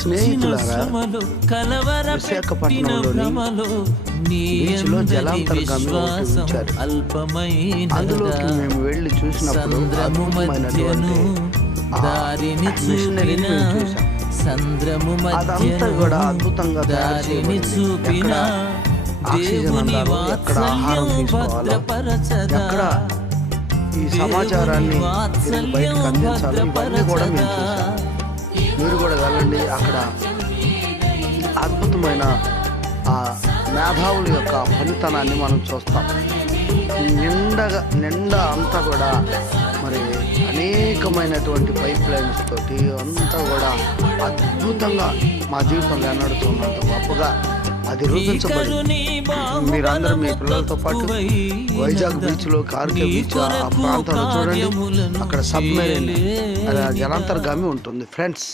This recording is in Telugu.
స్నేహితులారా, విశాఖపట్నంలోని బీచ్లో జలాంతర్గామి ఒకటి ఉంచారు. అందులోకి మేము వెళ్ళి చూసినప్పుడు అద్భుతమైనటువంటి మిషనరీని మేము చూసాం. అదంతా కూడా అద్భుతంగా తయారు చేయబడింది. ఎక్కడ ఆక్సిజన్ అందాలో, ఎక్కడ ఆహారం తీసుకోవాలో, ఎక్కడ ఈ సమాచారాన్ని బయటకు అందించాలో, ఇవన్నీ కూడా మేము చూసాం. మీరు కూడా వెళ్ళండి. అక్కడ అద్భుతమైన ఆ మేధావుల యొక్క పనితనాన్ని మనం చూస్తాం. నిండా అంతా కూడా మరి అనేకమైనటువంటి పైప్ లైన్స్ తోటి అంతా కూడా అద్భుతంగా మా జీవితంలో ఎన్నడుతున్నంత గొప్పగా అది రూపించబడింది. మీరందరూ మీ పిల్లలతో పాటు వైజాగ్ బీచ్లో, కార్కే బీచ్ ఆ ప్రాంతంలో చూడండి. అక్కడ సబ్మెరైన్ జలాంతర్గామి ఉంటుంది ఫ్రెండ్స్.